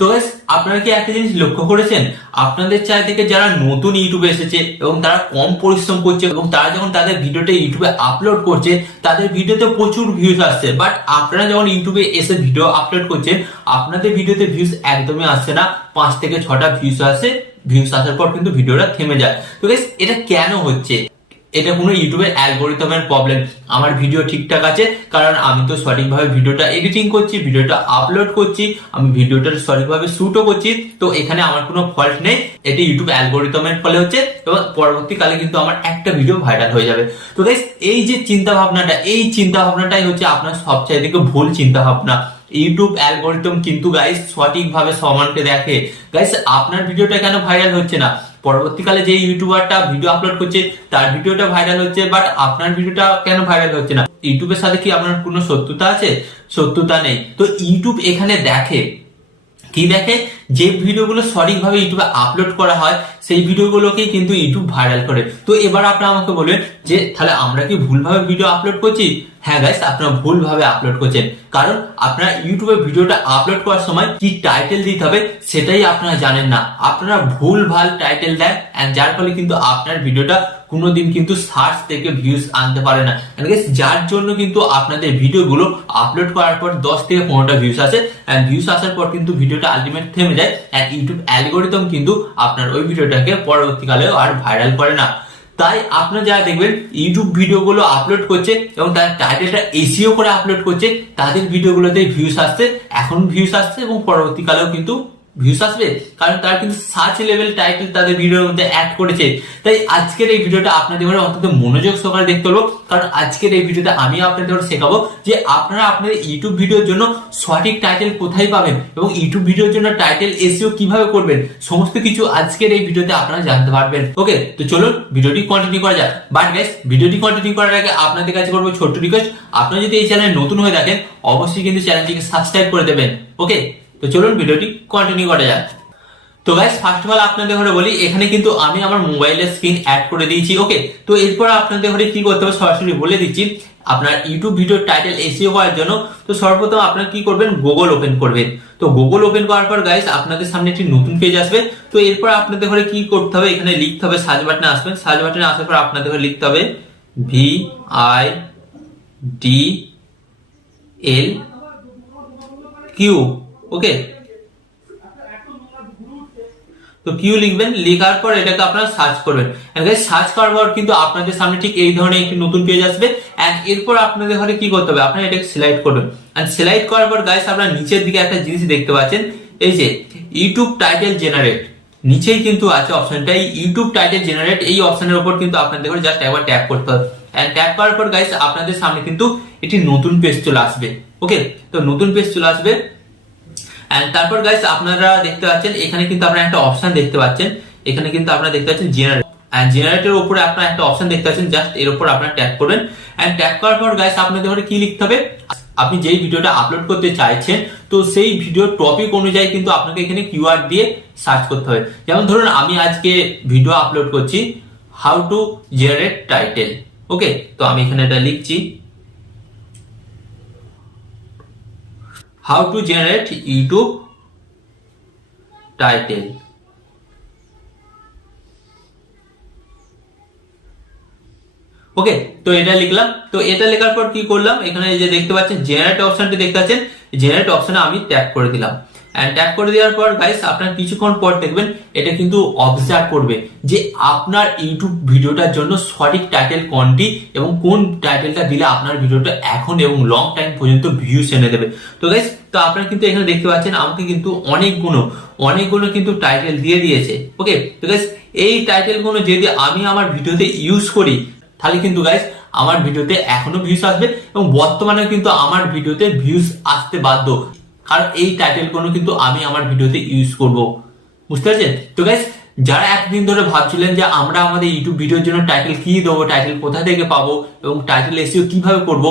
তো গাইস আপনারা কি একটা জিনিস লক্ষ্য করেছেন, আপনাদের চারিদিকে যারা নতুন ইউটিউবে এসেছে এবং তারা কম পরিশ্রম করছে এবং তারা যখন তাদের ভিডিওটা ইউটিউবে আপলোড করছে তাদের ভিডিওতে প্রচুর ভিউজ আসছে, বাট আপনারা যখন ইউটিউবে এসে ভিডিও আপলোড করছেন আপনাদের ভিডিওতে ভিউজ একদমই আসছে না, 5 থেকে 6টা ভিউজ আসে। ভিউজ আসার পর কিন্তু ভিডিওটা থেমে যায়। তো গাইস এটা কেন হচ্ছে? এটা কোনো ইউটিউবের অ্যালগোরিদমের প্রবলেম। আমার ভিডিও ঠিকঠাক আছে কারণ আমি তো সঠিকভাবে ভিডিওটা এডিটিং করছি, ভিডিওটা আপলোড করছি, আমি ভিডিওটা সঠিকভাবে শুটও করছি, তো এখানে আমার কোনো ফল্ট নেই। এটি ইউটিউব অ্যালগোরিদমের ফলে হচ্ছে এবং পরবর্তীকালে কিন্তু আমার একটা ভিডিও ভাইরাল হয়ে যাবে। তো গাইস এই যে চিন্তা ভাবনাটা, এই চিন্তা ভাবনাটাই হচ্ছে আপনার সবচেয়ে থেকে ভুল চিন্তা ভাবনা। ইউটিউব অ্যালগোরিদম কিন্তু গাইস সঠিকভাবে সমানকে দেখে। গাইস আপনার ভিডিওটা কেন ভাইরাল হচ্ছে না? পরবর্তীকালে যে ইউটিউবারটা ভিডিও আপলোড করছে তার ভিডিওটা ভাইরাল হচ্ছে, বাট আপনার ভিডিওটা কেন ভাইরাল হচ্ছে না? ইউটিউবের সাথে কি আপনার কোনো শত্রুতা আছে? শত্রুতা নেই। তো ইউটিউব এখানে দেখে কি, দেখে যে ভিডিওগুলো সঠিকভাবে ইউটিউবে আপলোড করা হয় সেই ভিডিওগুলোকেই কিন্তু ইউটিউব ভাইরাল করে। তো এবার আপনারা আমাকে বলবেন যে তাহলে আমরা কি ভুলভাবে ভিডিও আপলোড করছি? হ্যাঁ গাইস, আপনারা ভুলভাবে আপলোড করছেন, কারণ আপনারা ইউটিউবে ভিডিওটা আপলোড করার সময় কি টাইটেল দিতে হবে সেটাই আপনারা জানেন না। আপনারা ভুলভাল টাইটেল দেন, যার ফলে কিন্তু আপনার ভিডিওটা কোনোদিন কিন্তু সার্চ থেকে ভিউজ আনতে পারে না, যার জন্য কিন্তু আপনাদের ভিডিওগুলো আপলোড করার পর 10 থেকে 15টা ভিউজ আসে, ভিউজ আসার পর কিন্তু ভিডিওটা আলটিমেট থেমে যায়। ইউটিউব অ্যালগোরিদম কিন্তু আপনার ওই ভিডিওটাকে পরবর্তীকালেও আর ভাইরাল করে না। তাই আপনারা যারা দেখবেন ইউটিউব ভিডিওগুলো আপলোড করছে এবং তার টাইটেলটা এসইও করে আপলোড করছে, তাদের ভিডিওগুলোতে ভিউজ আসছে, এখন ভিউজ আসছে এবং পরবর্তীকালেও কিন্তু ভিউজ আসবে, কারণ তারা কিন্তু সার্চ লেভেল টাইটেল তাদের ভিডিওর মধ্যে অ্যাড করেছে। তাই আজকের এই ভিডিওটা আপনাদের অন্তত মনোযোগ সহকারে দেখতে হলো, কারণ আজকের এই ভিডিওতে আমি আপনাদের শেখাবো যে আপনারা আপনাদের ইউটিউব ভিডিওর জন্য সঠিক টাইটেল কোথায় পাবেন এবং ইউটিউব ভিডিওর জন্য টাইটেল এসইও কিভাবে করবেন, সমস্ত কিছু আজকের এই ভিডিওতে আপনারা জানতে পারবেন। ওকে, তো চলুন ভিডিওটি কন্টিনিউ করা যাক। বাট গাইস, ভিডিওটি কন্টিনিউ করার আগে আপনাদের কাছে করবো ছোট্ট রিকোয়েস্ট, আপনারা যদি এই চ্যানেলে নতুন হয়ে থাকেন অবশ্যই কিন্তু চ্যানেলটিকে সাবস্ক্রাইব করে দেবেন। ওকে, তো চলুন ভিডিওটি কন্টিনিউ করা যাক। তো গাইস ফার্স্ট অফ অল আপনাদের ঘরে বলি, এখানে কিন্তু আমি আমার মোবাইলের স্ক্রিন অ্যাড করে দিয়েছি। ওকে, তো এরপর আপনাদের ঘরে কি করতে হবে সরাসরি বলে দিচ্ছি। আপনার ইউটিউব ভিডিও টাইটেল এসইও করার জন্য তো সর্বপ্রথম আপনারা কি করবেন, গুগল ওপেন করবেন। তো গুগল ওপেন করার পর গাইস আপনাদের সামনে একটি নতুন পেজ আসবে। তো এরপর আপনাদের ঘরে কি করতে হবে, এখানে লিখতে হবে, সার্চ বাটনে আসবেন, সার্চ বাটনে আসার পর আপনাদের ঘরে লিখতে হবে VIDL কিউ। ওকে, তো কিউ লিখবেন, লেখার পর এটাকে আপনারা সার্চ করবেন। সার্চ করার পর কিন্তু আপনাদের সামনে ঠিক এই ধরনের একটি নতুন পেজ আসবে। এন্ড এরপর আপনাদের ঘরে কি করতে হবে, আপনারা এটাকে সিলেক্ট করবেন। এন্ড সিলেক্ট করার পর গাইস আপনারা নিচের দিকে একটা জিনিস দেখতে পাচ্ছেন, এই যে ইউটিউব টাইটেল জেনারেট, নিচেই কিন্তু আছে অপশনটা ইউটিউব টাইটেল জেনারেট। এই অপশনের উপর কিন্তু আপনাদের ঘরে জাস্ট একবার ট্যাপ করতে হবে। এন্ড ট্যাপ করার পর গাইস আপনাদের সামনে কিন্তু একটি নতুন পেজ চলে আসবে। ওকে, তো নতুন পেজ চলে আসবে। এন্ড তারপর গাইস আপনারা দেখতে পাচ্ছেন এখানে কিন্তু আপনারা একটা অপশন দেখতে পাচ্ছেন, এখানে কিন্তু আপনারা দেখতে পাচ্ছেন জেনারেট। এন্ড জেনারেটের উপরে আপনারা একটা অপশন দেখতে পাচ্ছেন, জাস্ট এর উপর আপনারা ট্যাপ করবেন। এন্ড ট্যাপ করার পর গাইস আপনাদের ঘরে কি লিখতে হবে, আপনি যেই ভিডিওটা আপলোড করতে চাইছেন তো সেই ভিডিওর টপিক অনুযায়ী কিন্তু আপনাকে এখানে কিওয়ার্ড দিয়ে সার্চ করতে হবে। যেমন ধরুন আমি আজকে ভিডিও আপলোড করছি how to generate title. Okay, তো আমি এখানে এটা লিখছি, how to generate YouTube title. Okay, তো এটা লিখলাম। তো এটা লেখার পর কি করলাম, এখানে যে দেখতে পাচ্ছেন জেনারেট অপশনটি দেখতে পাচ্ছেন, জেনারেট অপশনে আমি ট্যাপ করে দিলাম। এন্ড ট্যাপ করে দেওয়ার পর গাইস আপনার কিছুক্ষণ পর দেখবেন এটা কিন্তু অবজার্ভ করবে যে আপনার ইউটিউব ভিডিওটার জন্য সঠিক টাইটেল কোনটি এবং কোন টাইটেলটা দিলে আপনার ভিডিওটা এখন এবং লং টাইম পর্যন্ত ভিউজ এনে দেবে। তো গাইস, তো আপনারা কিন্তু এখানে দেখতে পাচ্ছেন আমাকে কিন্তু অনেকগুলো কিন্তু টাইটেল দিয়ে দিয়েছে। ওকে, তো গাইস এই টাইটেলগুলো যদি আমি আমার ভিডিওতে ইউজ করি তাহলে কিন্তু গাইস আমার ভিডিওতে এখনো ভিউজ আসবে এবং বর্তমানে কিন্তু আমার ভিডিওতে ভিউজ আসতে বাধ্য, কারণ এই টাইটেলগুলো কিন্তু আমি আমার ভিডিওতে ইউজ করব। বুঝতে পারছেন? তো গাইস যারা একদিন ধরে ভাবছিলেন যে আমরা আমাদের ইউটিউব ভিডিওর জন্য টাইটেল কি দেবো, টাইটেল কোথা থেকে পাবো এবং টাইটেল এসইও কিভাবে করব,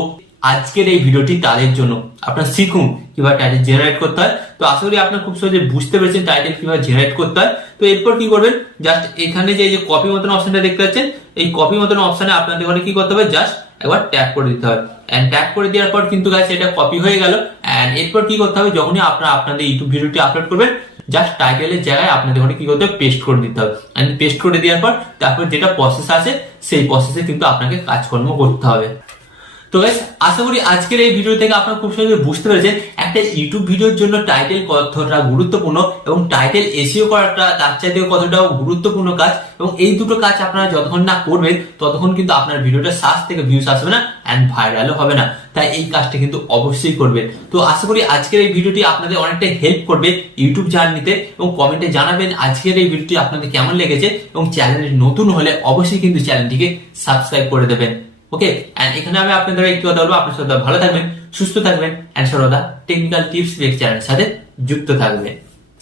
আজকের এই ভিডিওটি তাদের জন্য। আপনারা শিখুন কিভাবে টাইটেল জেনারেট করতে হয়। তো আশা করি আপনারা খুব সহজে বুঝতে পেরেছেন টাইটেল কিভাবে জেনারেট করতে হয়। তো এরপর কি করবেন, জাস্ট এখানে যে কপি মতন অপশনটা দেখতে পাচ্ছেন, এই কপি মতন অপশনে আপনাদের ঘরে কি করতে হবে, জাস্ট একবার ট্যাপ করে দিতে হবে। এন্ড ট্যাপ করে দেওয়ার পর কিন্তু গাইস এটা কপি হয়ে গেল। এন্ড এরপর কি করতে হবে, যখনই আপনারা আপনাদের ইউটিউব ভিডিওটি আপলোড করবেন জাস্ট টাইটেলের জায়গায় আপনাদের ওখানে কি করতে হবে, পেস্ট করে দিতে হবে। এন্ড পেস্ট করে দেওয়ার পর তারপর যেটা প্রসেস আছে সেই প্রসেসে কিন্তু আপনাকে কাজকর্ম করতে হবে। তো গাইস আশা করি আজকের এই ভিডিও থেকে আপনারা খুব সহজে বুঝতে পেরেছেন একটা ইউটিউব ভিডিওর জন্য টাইটেল কতটা গুরুত্বপূর্ণ এবং টাইটেল এসইও করাটা তার চাইতেও কতটা গুরুত্বপূর্ণ কাজ, এবং এই দুটো কাজ আপনারা যতক্ষণ না করবেন ততক্ষণ কিন্তু আপনার ভিডিওটা সার্চ থেকে ভিউস আসবে না এন্ড ভাইরালও হবে না। তাই এই কাজটা কিন্তু অবশ্যই করবেন। তো আশা করি আজকের এই ভিডিওটি আপনাদের অনেকটা হেল্প করবে ইউটিউব জার্নিতে, এবং কমেন্টে জানাবেন আজকের এই ভিডিওটি আপনাদের কেমন লেগেছে, এবং চ্যানেলে নতুন হলে অবশ্যই কিন্তু চ্যানেলটিকে সাবস্ক্রাইব করে দেবেন। ওকে, এন্ড এখানে আমি আপনাদের একটু কথা বলবো, আপনার সাথে ভালো থাকবেন, সুস্থ থাকবেন, এন্ড সর্বদা টেকনিক্যাল টিপস চ্যানেলের সাথে যুক্ত থাকবেন।